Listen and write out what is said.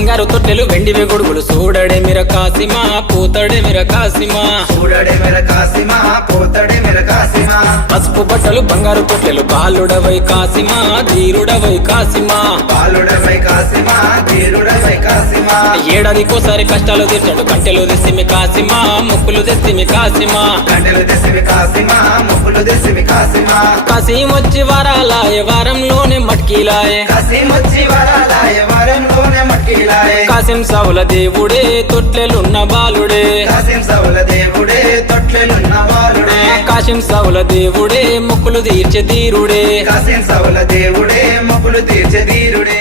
బంగారు తొట్టెలు వెండివి గొడుగులు చూడడే మిర కాసిమా పూతడే మిర కాసిమా చూడడే మిర కాసిమా పోతడే మిర కాసిమా పసుపు బట్టలు బంగారు తొట్టెలు బాలుడవై కాసిమా ధీరుడవై కాసిమా బాలుడవై కాసిమా ధీరుడవై కాసిమా ఏడాదికోసారి కష్టాలు తీర్చడు కంటెలు తెస్తిమి కాసిమా ముక్కులు తెస్తిమి కాసిమా గంటలు తెసిమి కాసిమా ముగ్గులు తెసిమి కాసిమా కాసిమొచ్చి వరాలాయ వారంలోనే మట్కీలాయే కాసిమొచ్చి వరాలాయ వరంలోనే మట్టిలాయే కాసిం సవుల దేవుడే తొట్లెలున్న బాలుడే కాసిం సవుల దేవుడే తొట్లెలున్న బాలుడే కాసిం సవుల దేవుడే మొక్కులు తీర్చే ధీరుడే కాసిం సవుల దేవుడే మొక్కులు తీర్చే ధీరుడే